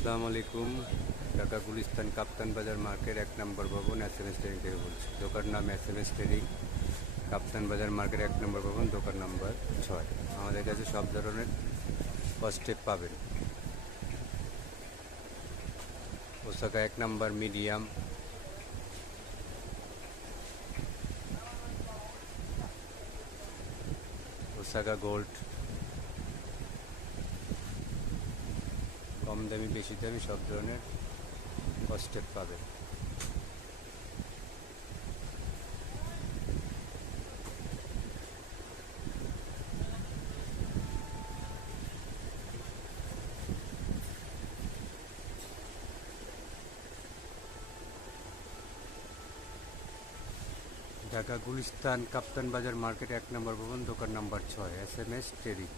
আসসালামু আলাইকুম। ঢাকা গুলিস্তান কাপ্তান বাজার মার্কেট 1 নম্বর ভবন SMS ট্রেডিং থেকে বলছি। দোকান নাম SMS ট্রেডিং, কাপ্তান বাজার মার্কেট 1 নম্বর ভবন, দোকান নম্বর 6। আমাদের কাছে সব ধরনের স্টেপ পাবেন। ওসাকা 1 নম্বর মিডিয়াম, ওসাকা গোল্ড, কম দামি বেশি দামি সব ধরনের স্টেপ পাবেন। ঢাকা গুলিস্তান কাপ্তান বাজার মার্কেট 1 নম্বর ভবন, দোকান নম্বর 6, SMS ট্রেডিং।